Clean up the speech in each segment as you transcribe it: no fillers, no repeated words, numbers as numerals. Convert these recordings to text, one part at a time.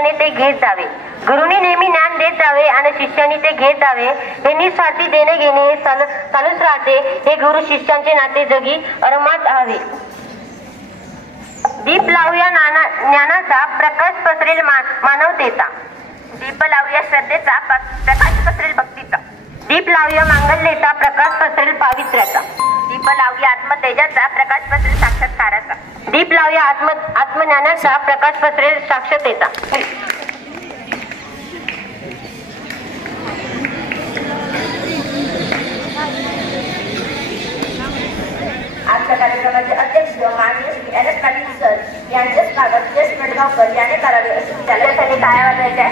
शिष्याने ते घेत जावे. गुरुनी नेहमी ज्ञान देत जावे आणि शिष्याने ते घेत जावे. हे निस्वार्थी देणे घेणे हे चालूच राहते. हे गुरु शिष्यांचे नाते जगी अरमात हवे. दीप लावूया ज्ञानाचा प्रकाश पसरेल मानवतेचा. दीप लावूया श्रद्धेचा प्रकाश पसरेल भक्तीचा. दीप लावूया मांगल्येचा प्रकाश पसरेल पावित्र्याचा. दीप लावूया आत्मतेजाचा प्रकाश पसरेल साक्षात्काराचा. दीप लावूया आत्मज्ञानाचा प्रकाश पसरेल साक्षातेचा. आजच्या कार्यक्रमाचे अध्यक्ष माननीय Shri N S Patil sir यांचे स्वागत जस मडगावकर याने करावे असे विचारल्यासाठी टाळ्या वाजवायच्या.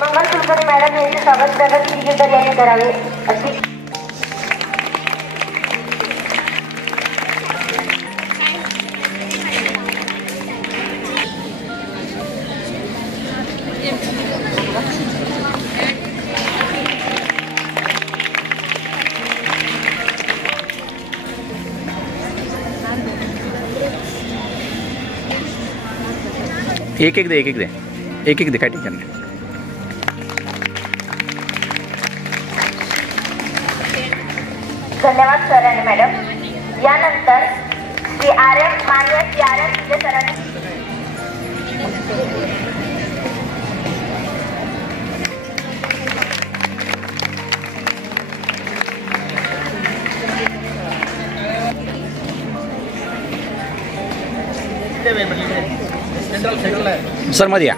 मंगल कुलकर्णी मॅडम यांचे स्वागत प्रगती विजेकर यांनी करावे असे. एक एक दे काय ठिकाणी. धन्यवाद सर आणि मॅडम. यानंतर श्री आर एम माननीय श्री आर एम विजय सरांनी सर मध्ये या.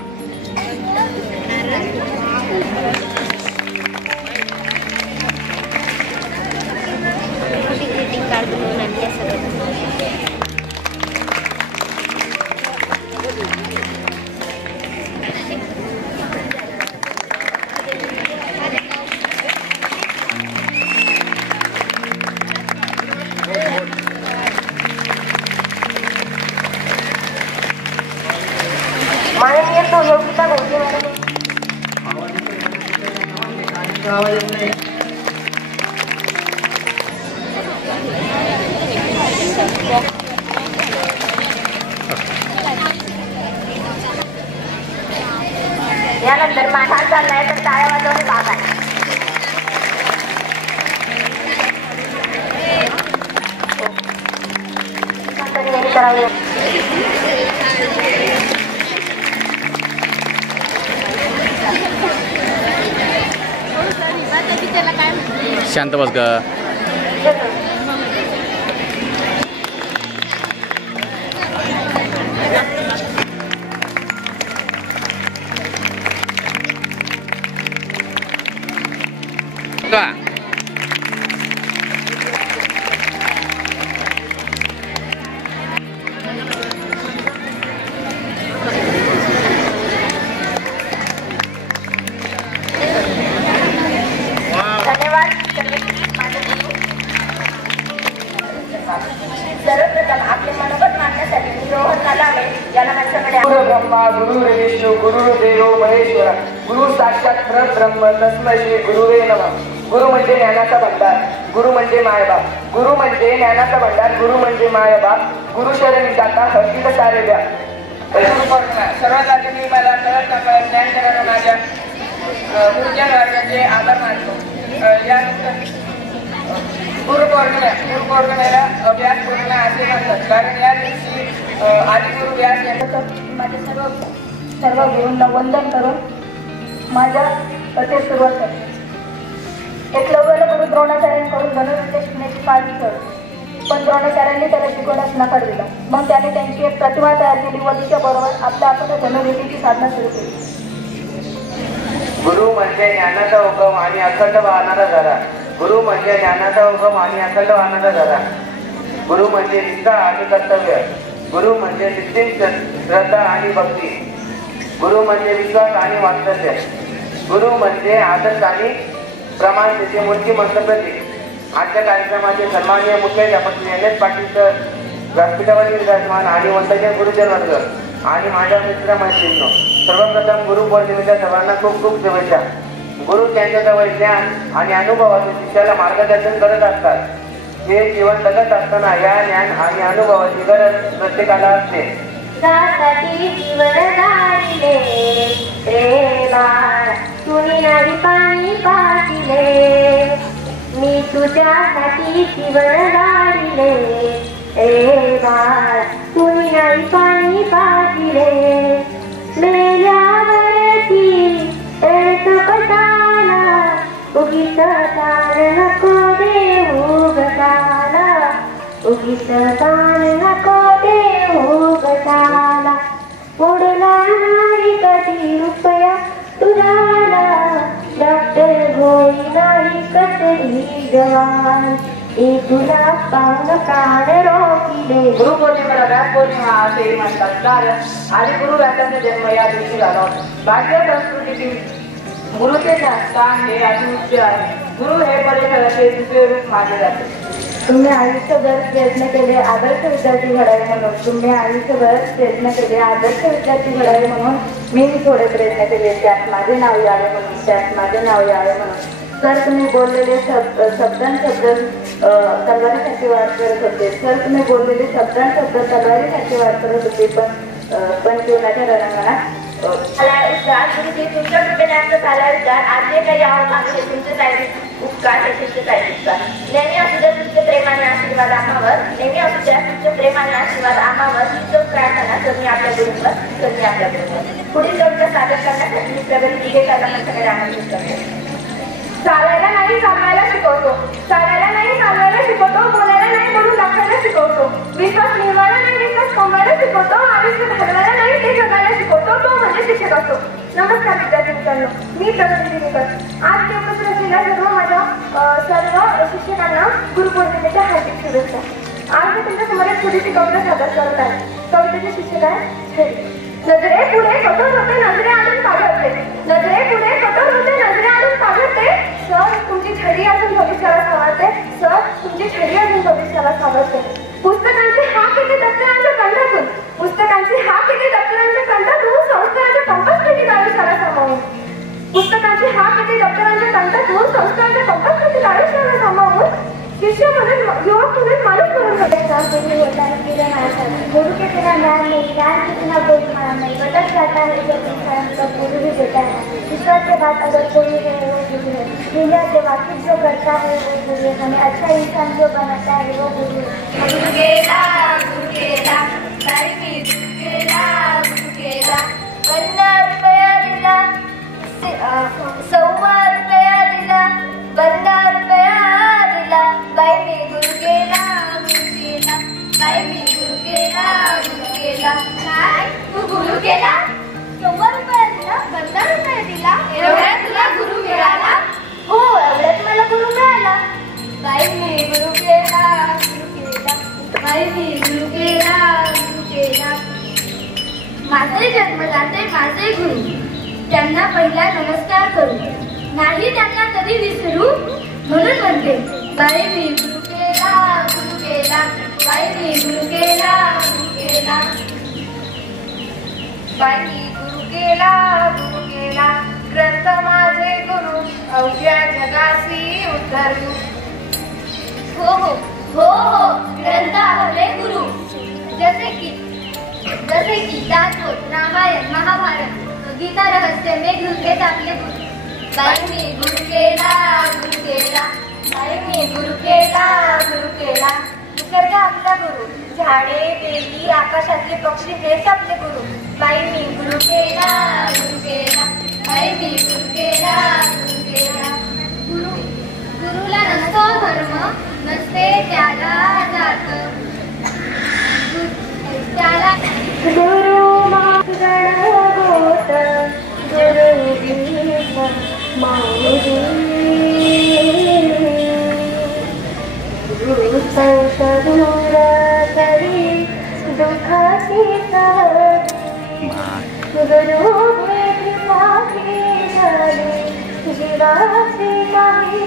माननीय योगिता घोषे मॅडम. यानंतर माझा चाललाय तर टाळ्या वाजवणे भाग आहे. करावे. शांत बस ग. सर्वप्रथम आपले मनोगत मांडण्यासाठी मी रोहन नलावे याला माझ्याकडे. गुरु ब्रह्मा गुरु विष्णू गुरुदेव महेश्वरा गुरु साक्षात परब्रह्म तस्मै श्री गुरुवे नमः. गुरु म्हणजे ज्ञानाचा भंडार. गुरु म्हणजे मायबाप. गुरु म्हणजे ज्ञानाचा भंडार. गुरु म्हणजे मायबाप. गुरु शरणी जाता हकीकत सारे द्या. सर्वात आधी मी मला कळत नकळत ज्ञान देणाऱ्या माझ्या गुरुजन वर्गाचे आभार मानतो. यानंतर गुरुपौर्णिमेला व्यास पौर्णिमा असे म्हणतात, कारण या दिवशी आदिगुरु व्यास यांचं माझे सर्व गुरूंना वंदन करून माझ्या कथेत सुरुवात करते. एकलव्याला गुरु द्रोणाचार्यांकडून धनुर्विद्या शिकण्याची पाळी करतो, पण द्रोणाचार्यांनी त्याला शिकवण्यास नकार दिला. मग त्याने त्यांची एक प्रतिमा तयार केली व तिच्याबरोबर आपल्या आपण धनुर्विद्येची साधना सुरू केली. गुरु म्हणजे ज्ञानाचा उगम आणि अखंड वाहणारा धरा. गुरु म्हणजे ज्ञानाचा उगम आणि अखंड वाहणारा धरा. गुरु म्हणजे निष्ठा आणि कर्तव्य. गुरु म्हणजे सिद्धी श्रद्धा आणि भक्ती. गुरु म्हणजे विश्वास आणि वात्सल्य. गुरु म्हणजे आदर्श आणि प्रमाण त्याचे मूर्तिमंत प्रतीक. आजच्या कार्यक्रमाचे सन्माननीय मुख्याध्यापक श्री NS पाटील सर, व्यासपीठावरील विराजमान आणि वंदनीय गुरुजन वर्ग आणि माझ्या मित्र मैत्रिणींनो, सर्वप्रथम गुरुपौर्णिमेच्या सर्वांना खूप खूप शुभेच्छा. गुरु त्यांच्याजवळ ज्ञान आणि अनुभवातून शिष्याला मार्गदर्शन करत असतात. हे जीवन जगत असताना या ज्ञान आणि अनुभवाची गरज प्रत्येकाला असते. त्यासाठी जीवन गाडीले रे बाळ, तुझी नावी पाणी पाजिले. मी तुझ्यासाठी जीवन गाडीले रे बाळ, तुझी नावी पाणी पाजिले. मेल्यावरती एक पटाला उगीच ताण नको देऊ गटाला, उगीच ताण नको देऊ गटाला. मोडला नाही कधी रुपया तुझाला, डॉक्टर होई नाही कसली जवान. तुला पाहून प्राण रोखिले. गुरुपौर्णिमेला व्यासपौर्णिमा असेही म्हणतात, कारण आदिगुरु व्यासाचा जन्म या दिवशी झाला होता. भारतीय संस्कृतीतील गुरुचे स्थान हे अतिउच्च आहे. गुरु हे परिसराचे दुसरे रूप मानले जाते. तुम्ही आयुष्यभर प्रयत्न केले आदर्श विद्यार्थी घडावे म्हणून, तुम्ही आयुष्यभर प्रयत्न केले आदर्श विद्यार्थी घडावे म्हणून मी थोडे प्रयत्न केले. त्यात माझे नाव यावे म्हणून, त्यात माझे नाव यावे म्हणून. सर, तुम्ही बोललेले शब्दांशब्द तलवारीसाठी वाद करत होते. सर, तुम्ही बोललेले शब्दांशब्द तलवारीसाठी वाद करत होते. पण जीवनाच्या रणांगणात गुरुजी तुमच्या कृपेने झाला विचार. आज जे काही आहे तुमचे साहेब उपकार हे शिष्य साहेब उपकार. नेहमी असू द्या तुमचे प्रेमाने आशीर्वाद आम्हावर, नेहमी असू द्या तुमचे प्रेमाने आशीर्वाद आम्हावर. ही जो प्रार्थना कमी आपल्या गुरुवर, कमी आपल्या गुरुवर. पुढील कविता सादर करण्यासाठी मी प्रगती दिघे सगळ्यांना आमंत्रित करते. चालायला नाही चालवायला शिकवतो, चालायला नाही चालवायला शिकवतो, बोलायला नाही बोलून दाखवायला शिकवतो, विश्वास मिळवायला नाही विश्वास कमवायला शिकवतो, आयुष्य घडवायला नाही ते जगायला शिकवतो. तो म्हणजे शिक्षक असतो. नमस्कार विद्यार्थी मित्रांनो, मी प्रगती दिघेकर. आज एकत्र असलेल्या सर्व माझ्या सर्व शिक्षकांना गुरुपौर्णिमेच्या हार्दिक शुभेच्छा. आज मी तुमच्या समोर एक छोटीशी कविता सादर करत आहे. कवितेचे शिक्षक आहे. नजरे पुढे कठोर होते, नजरे आणून पाघडते, नजरे पुढे कठोर होते, नजरे आणून पाघडते. सर, तुमची छडी अजून भविष्याला सावरते. सर, तुमची छडी अजून भविष्याला सावरते. पुस्तकांची हाक येते दप्तरांच्या कंठातून, पुस्तकांची हाक येते दप्तरांच्या कंठातून, संस्कारांच्या कंपास पेटीत आयुष्याला सामावून. पुस्तकांची हाक येते दप्तरांच्या कंठातून, संस्कारांच्या कंपास पेटीत आयुष्याला सामावून. शिष्य म्हणून, युवक म्हणून, माणूस म्हणून गुरु के बिना ज्ञान नहीं, ज्ञान के बिना कोई मान नहीं. भटक जाता है जब इंसान का गुरु भी बेटा है. ईश्वर के बाद अगर कोई है वो गुरु है. दुनिया से वाकिफ जो करता है वो गुरु है. हमें अच्छा इंसान जो बनाता है वो गुरु है. गुरु केला, गुरु केला, बाई मी गुरु केला, गुरु केला. 50 रुपया दिला, 100 रुपया दिला, 50 रुपया दिला. बाई मी गुरु केला, गुरु केला, बाई मी गुरु केला, गुरु केला. काय तू गुरु केला? 100 रुपया दिला, 50 रुपया दिला, एवढ्यात तुला गुरु मिळाला? हो, एवढ्यात मला गुरु मिळाला. बाई मी गुरु केला, गुरु केला, बाई मी गुरु केला, गुरु केला. माझे जन्मदाते माझे गुरु, त्यांना पहिला नमस्कार करू, नाही त्यांना कधी विसरू. म्हणून म्हणते बाई मी गुरु केला, गुरु केला, बाई मी गुरु केला, गुरु केला. बाई मी गुरु केला, गुरु केला. ग्रंथ माझे गुरु, अवघ्या जगासी उद्धरू. हो हो हो हो, ग्रंथ आपले गुरु. जसे की दासबोध, रामायण, महाभारत, गीता रहस्य, मेघदूत आपले गुरु. बाई मी गुरु केला, गुरु केला, बाई मी गुरु केला, गुरु केला. निसर्ग आपला गुरु, झाडे, वेली, आकाशातले पक्षी हेच आपले गुरु. बाई मी गुरु केला, गुरु केला, बाई मी गुरु केला, गुरु केला. गुरुला नसतो धर्म, नसते त्याला जात, त्याला गुरु मागण होत, गुरु भीम माऊली. गुरु संशूर करी दुःखाची सहरी, गुरु भेटी पाठी झाली जीवाची काही.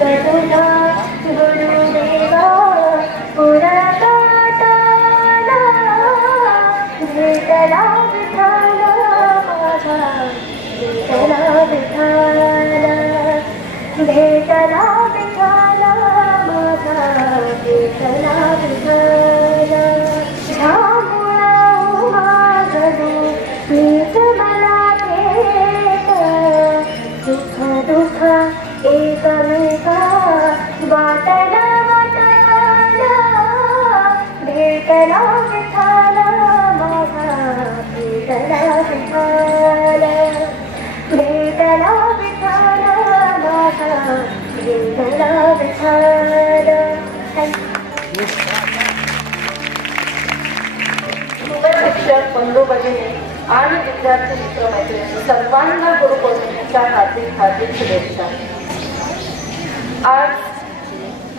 तुझा गुरुदेवा पुरकाटाला भेटला विठाला माझा भेटला विठाला भेटला विठाला माझा भेटला विठाला ह्यामुळं उमागलो मीच मला भेट दुःख दुःख एकमेका वाटला वाटला भेटला विठाला माझा भेटला विठाला भेटला विठाला माझा भेटला विठाला. शिक्षक बंधू भगिनी आणि विद्यार्थी मित्र मैत्रिणी सर्वांना गुरुपौर्णिमेच्या हार्दिक शुभेच्छा. आज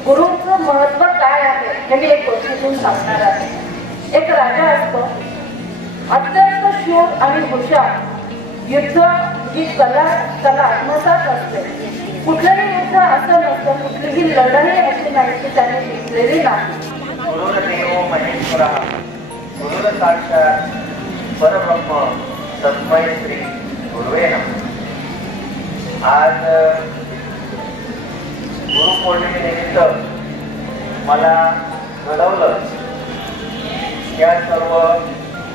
गुरुचं महत्व काय आहे हे मी एक गोष्टीतून सांगणार आहे. एक राजा असतो, अत्यंत शूर आणि हुशार. युद्ध ही कला आत्मसात असते. कुठलंही युद्ध असं नसतं, कुठलीही लढाई अशी नाही की त्याने जिंकलेली नाही. गुरुर्देव महेश्वरः गुरुर साक्षात परब्रह्म तस्मै श्री गुरुवे नमः. आज गुरुपौर्णिमेनिमित्त मला घडवलं या सर्व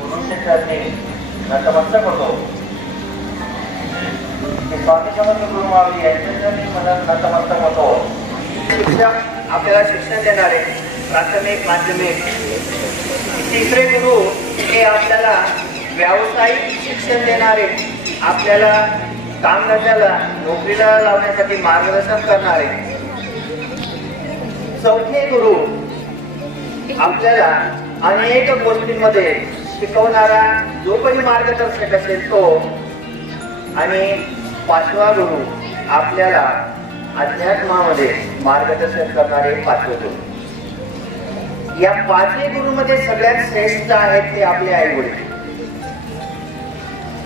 गुरुशिष्यांनी नतमस्तक होतो. स्वामी समर्थ गुरुमावली यांच्या मला नतमस्तक होतो. शिक्षक आपल्याला शिक्षण देणारे प्राथमिक माध्यमिक. तिसरे गुरु हे आपल्याला व्यावसायिक शिक्षण देणारे, आपल्याला कामधंद्याला नोकरीला लावण्यासाठी मार्गदर्शन करणारे. चौथे गुरु आपल्याला अनेक गोष्टींमध्ये शिकवणारा जो कोणी मार्गदर्शक असेल तो. आणि पाचवा गुरु आपल्याला अध्यात्मामध्ये मार्गदर्शन करणारे पाचवे गुरु. या पाचही गुरुमध्ये सगळ्यात श्रेष्ठ आहेत ते आपले आई वडील.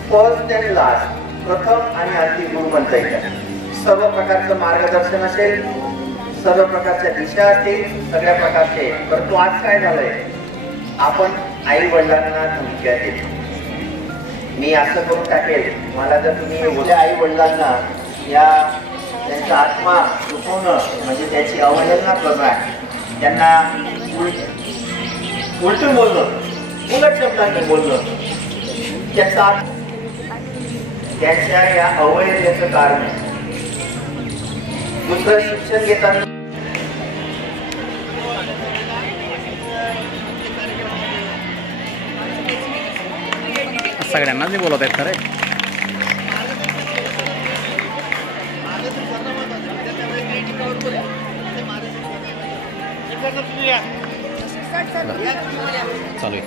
फर्स्ट अँड लास्ट, प्रथम आणि अंतिम गुरु म्हणता येईल. सर्व प्रकारचं मार्गदर्शन असेल, सर्व प्रकारच्या दिशा असतील, सगळ्या प्रकारचे. परंतु आज काय झालंय, आपण आई वडिलांना धमक्या देतो. मी असं करून टाकेल, मला जर तुम्ही उद्या आई वडिलांना त्यांचा आत्मा दुखवणं म्हणजे त्याची अवहेलना करणं, त्यांना उलटून बोलणं, उलट शब्दांनी बोलणं, त्यांच्या या अवहेलनेचं कारण आहे. दुसरं शिक्षण घेताना सगळ्यांनाच नाही बोलत आहेत खरे. चालू आहे.